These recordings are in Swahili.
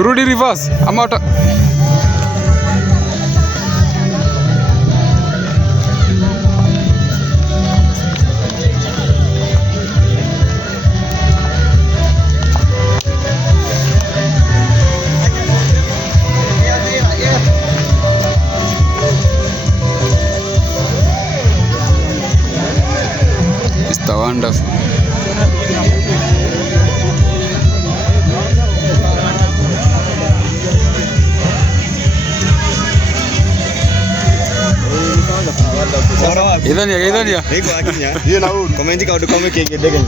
Turudi reverse ama It's wonderful. Idhania. Iko akinya. Hiyo na huyu. Comment ka udukome kengedege.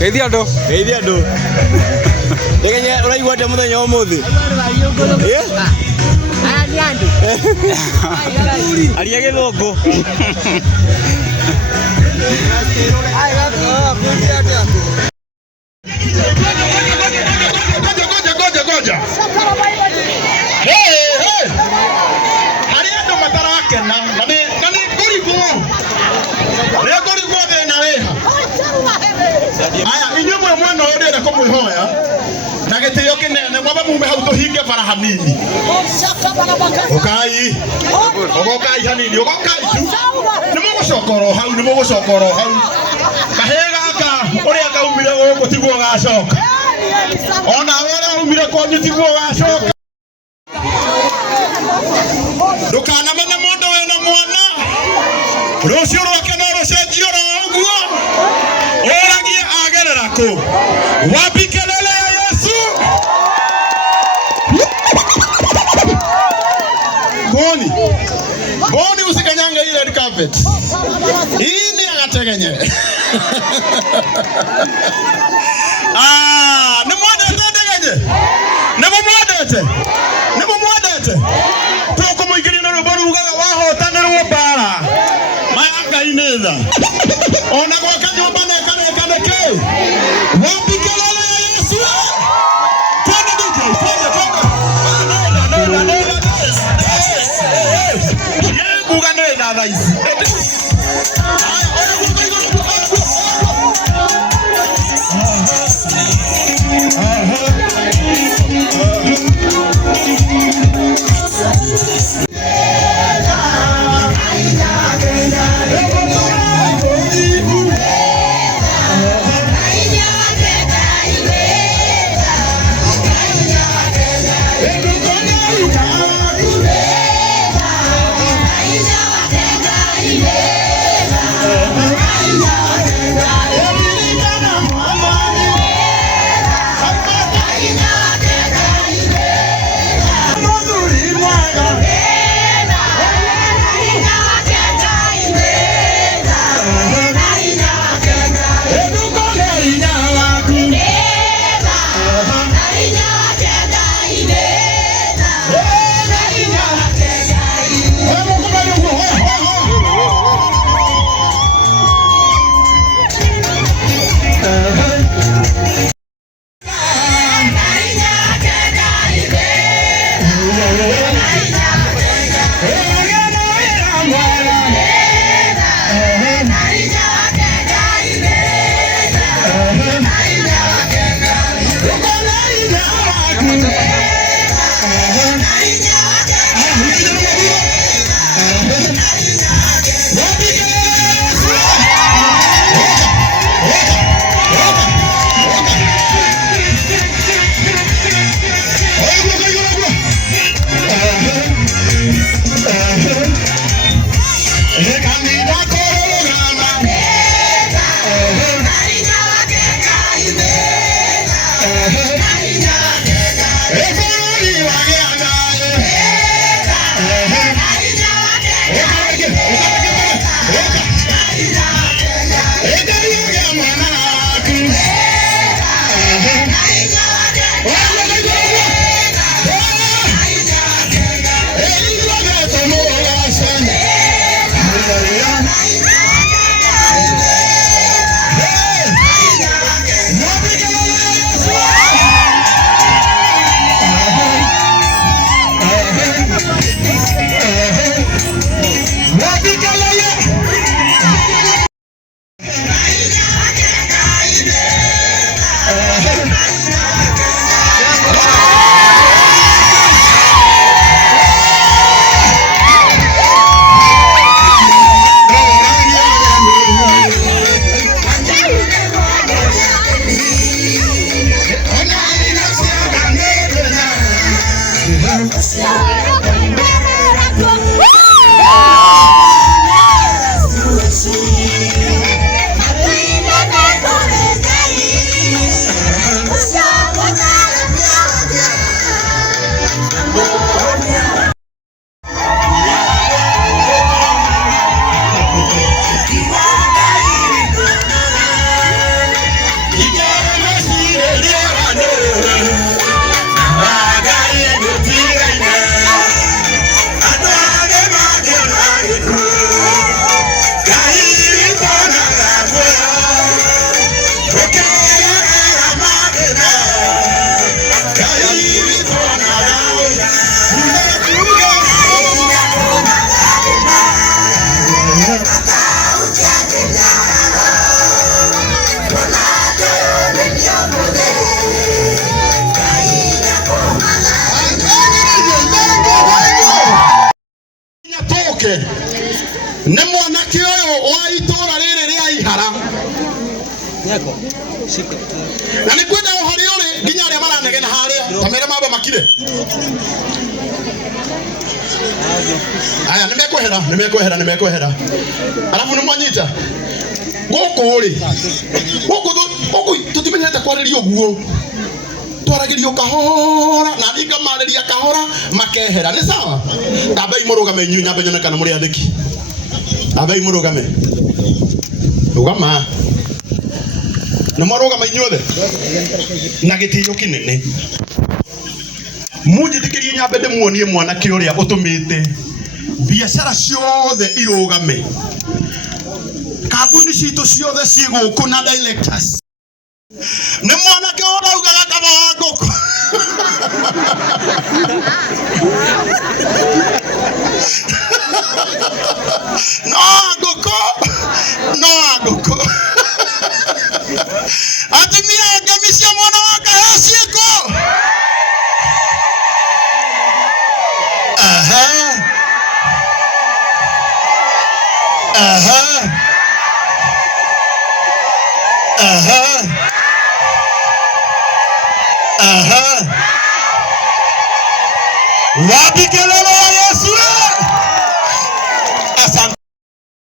Geithia ndo. Ndege uraigua ate muthenya umuthi? Aya ni andu. Aria githungu. Goja. Hey. Aria ndo matarakena. Nani kuriguo. Ria kuriguo thina wiha. Aya inyumwe mwena uyu ndenda kumwihoya na gitio kinene mwaba mume hau tuhinge bara hanini. Ukai hanini ugokai tu nimugocokoro hau kahega ka uria kaumire guku tiguo gacoka ona wera umire kwanyu tiguo gacoka. Ndukanamene mundu wina mwana rucio rwake no rucenjio ro uguo oragie agerera ku wapi kelele ya Yesu. Boni usikanyange ile red carpet. Ini agategenye. Nemwendete. Toko muigirina ruboru ugaga wahotanirwo bara. Maya inetha. Ona kwa kanyumba na kaneke. Wapi kelele ya Yesu? Twende DJ, twende. No. Yengu ganetha thaisi. nĩ mwanake ũyũ wa itũũra rĩrĩ rĩa Ihara na nĩ kwenda o harĩa ũrĩ nginya arĩa maranegena harĩa ta mere mamba makire aya nĩ mekwehera alafu nĩ mwanyita gũkũ rĩ gũkũ tũtimenyete kwarĩria ũguo twaragĩrio kahora na ninga marĩria kahora makehera nĩ sawa tambei mũrũgame inyuĩ nyambe nyonekana mũrĩ athĩki tambei mũrũgame rũgama nĩ marũgama inyuothe na gĩtĩo kĩnene mũnjĩtĩkĩrie nyambe ndĩmuonie mwanake ũrĩa ũtũmĩte biacara ciothe irũgame kambuni citũ ciothe ciĩ gũkũ na directors nĩ mwanake ũraugaga kaba wa ngũkũ no ngũkũ atumia ngemi cia mwana wa kahĩĩ ciĩkũ wapi kelele